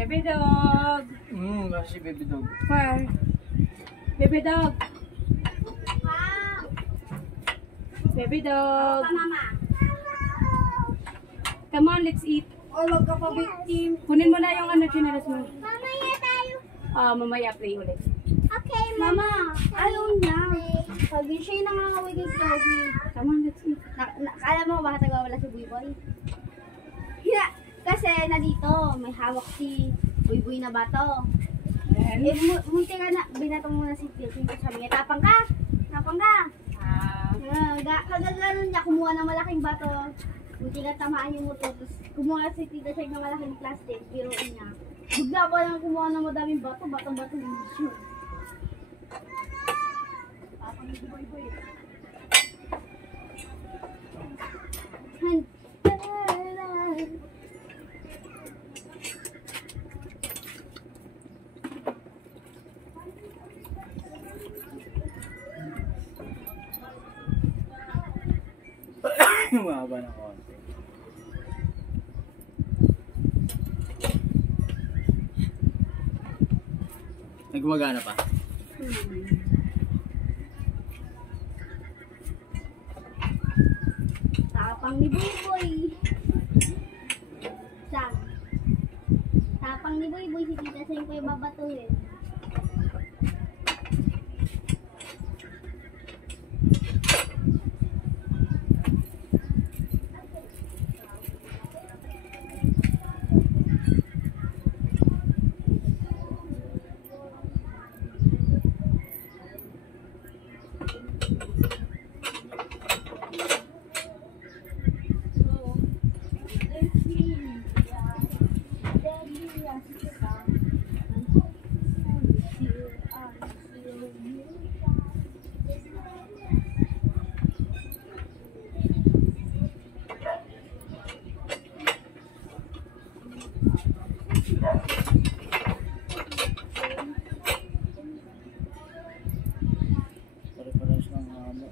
Baby dog. Kasi baby dog. Where? Baby dog. Baby dog. Mama. Come on, let's eat. Oh, wag ka pa victim. Kunin mo na yung ano, chinelas mo. Mamaya tayo. Mamaya play ulit. Okay, Mama. Ayaw niya. Sabi siya yung nangangaway kay Chloe. Come on, let's eat. Alam mo bakit nagwawala si Buiboy? Kasi na dito, may hawak si Buiboy na bato. And, Munti ka na, binatong mo na si Pilpin. Sabi niya, tapang ka! Tapang ka! Kagaganon niya, kumuha ng malaking bato. Munti ka tamaan yung motor. Tapos kumuha si Tita Shag ng malaking plastic. Biruin niya. Bigla pa lang kumuha ng madaming bato. Bato-bato yung issue. Tapang ni Buiboy. Mahaba na konti. Nagumagana pa? Tapang ni Buiboy. Sang. Tapang ni Buiboy, si Tita Shag pa yung babatuhin. Pare-pares lang hamo.